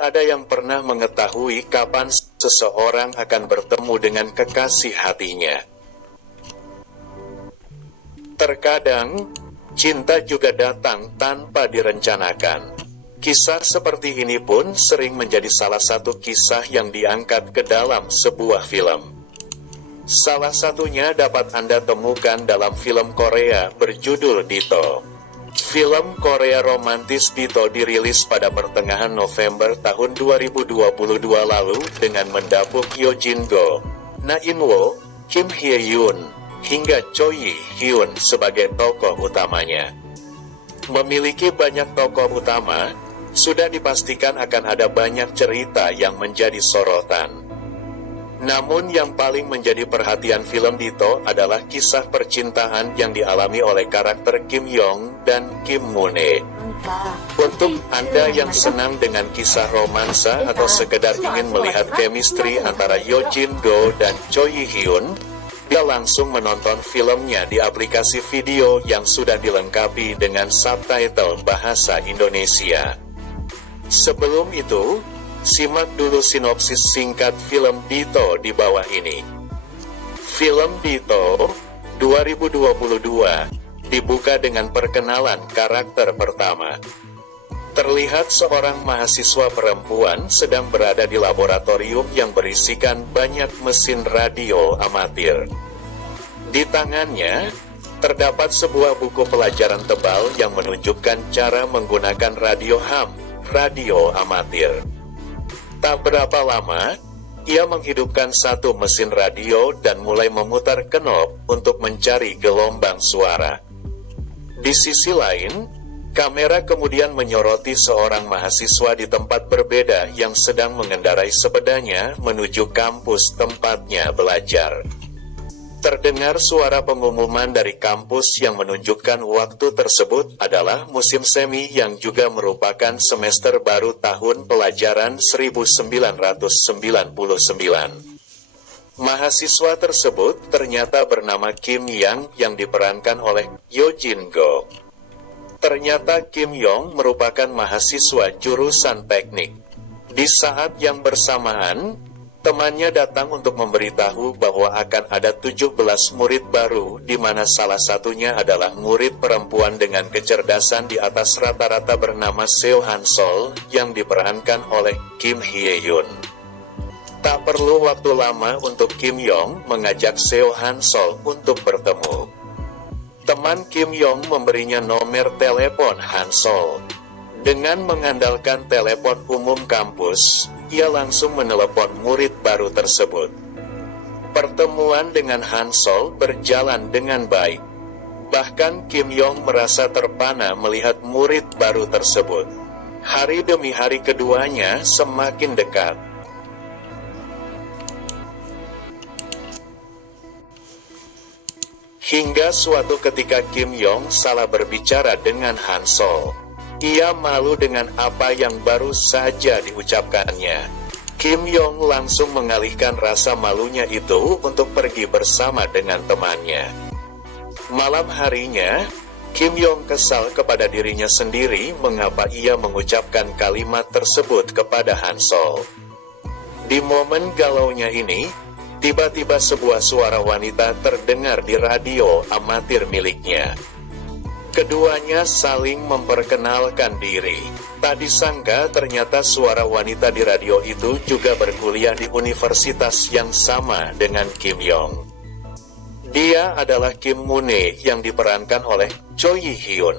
Tidak ada yang pernah mengetahui kapan seseorang akan bertemu dengan kekasih hatinya. Terkadang, cinta juga datang tanpa direncanakan. Kisah seperti ini pun sering menjadi salah satu kisah yang diangkat ke dalam sebuah film. Salah satunya dapat Anda temukan dalam film Korea berjudul Ditto. Film Korea romantis Ditto dirilis pada pertengahan November tahun 2022 lalu dengan mendapuk Yo Jin Go, Na In Woo, Kim Hye Yoon, hingga Choi Yi Hyun sebagai tokoh utamanya. Memiliki banyak tokoh utama, sudah dipastikan akan ada banyak cerita yang menjadi sorotan. Namun yang paling menjadi perhatian film Ditto adalah kisah percintaan yang dialami oleh karakter Kim Yong dan Kim Moon-hye. Untuk Anda yang senang dengan kisah romansa atau sekedar ingin melihat chemistry antara Yo Jin Go dan Choi Yi Hyun, dia langsung menonton filmnya di aplikasi video yang sudah dilengkapi dengan subtitle bahasa Indonesia. Sebelum itu, simak dulu sinopsis singkat film Ditto di bawah ini. Film Ditto 2022 dibuka dengan perkenalan karakter pertama. Terlihat seorang mahasiswa perempuan sedang berada di laboratorium yang berisikan banyak mesin radio amatir. Di tangannya, terdapat sebuah buku pelajaran tebal yang menunjukkan cara menggunakan radio ham, radio amatir. Tak berapa lama, ia menghidupkan satu mesin radio dan mulai memutar knob untuk mencari gelombang suara. Di sisi lain, kamera kemudian menyoroti seorang mahasiswa di tempat berbeda yang sedang mengendarai sepedanya menuju kampus tempatnya belajar. Terdengar suara pengumuman dari kampus yang menunjukkan waktu tersebut adalah musim semi yang juga merupakan semester baru tahun pelajaran 1999. Mahasiswa tersebut ternyata bernama Kim Yang yang diperankan oleh Yo Jin Go. Ternyata Kim Yong merupakan mahasiswa jurusan teknik. Di saat yang bersamaan, temannya datang untuk memberitahu bahwa akan ada 17 murid baru, di mana salah satunya adalah murid perempuan dengan kecerdasan di atas rata-rata bernama Seo Han Sol, yang diperankan oleh Kim Hye Yoon. Tak perlu waktu lama untuk Kim Yong mengajak Seo Han Sol untuk bertemu. Teman Kim Yong memberinya nomor telepon Han Sol. Dengan mengandalkan telepon umum kampus, ia langsung menelepon murid baru tersebut. Pertemuan dengan Han Sol berjalan dengan baik. Bahkan Kim Yong merasa terpana melihat murid baru tersebut. Hari demi hari keduanya semakin dekat. Hingga suatu ketika Kim Yong salah berbicara dengan Han Sol. Ia malu dengan apa yang baru saja diucapkannya. Kim Yong langsung mengalihkan rasa malunya itu untuk pergi bersama dengan temannya. Malam harinya, Kim Yong kesal kepada dirinya sendiri mengapa ia mengucapkan kalimat tersebut kepada Han Sol. Di momen galaunya ini, tiba-tiba sebuah suara wanita terdengar di radio amatir miliknya. Keduanya saling memperkenalkan diri. Tak disangka ternyata suara wanita di radio itu juga berkuliah di universitas yang sama dengan Kim Yong. Dia adalah Kim Moon-hye yang diperankan oleh Choi Yi Hyun.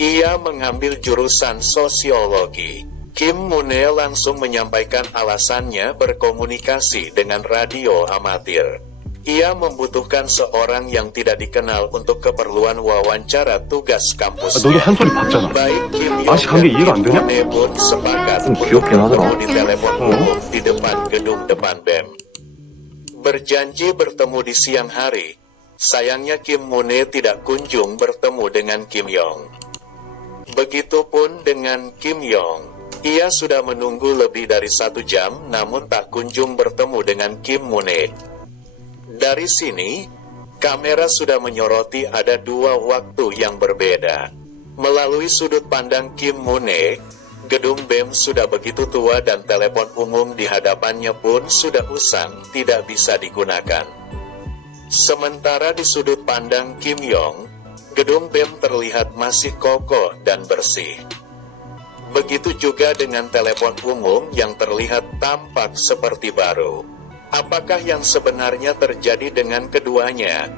Ia mengambil jurusan sosiologi. Kim Moon-hye langsung menyampaikan alasannya berkomunikasi dengan radio amatir. Ia membutuhkan seorang yang tidak dikenal untuk keperluan wawancara tugas kampusnya. 너도 한 소리 봤잖아. Baik Kim Yong 아직 한게 dan 이해가 안 Kim 되냐? Moon-hye pun sepakat untuk 귀엽긴 하더라. bertemu di telepon umum di depan gedung depan BEM. Berjanji bertemu di siang hari. Sayangnya Kim Moon-hye tidak kunjung bertemu dengan Kim Yong. Begitupun dengan Kim Yong. Ia sudah menunggu lebih dari 1 jam namun tak kunjung bertemu dengan Kim Moon-hye. Dari sini, kamera sudah menyoroti ada 2 waktu yang berbeda. Melalui sudut pandang Kim Moon-hye, Gedung BEM sudah begitu tua dan telepon umum di hadapannya pun sudah usang, tidak bisa digunakan. Sementara di sudut pandang Kim Yong, gedung BEM terlihat masih kokoh dan bersih. Begitu juga dengan telepon umum yang terlihat tampak seperti baru. Apakah yang sebenarnya terjadi dengan keduanya?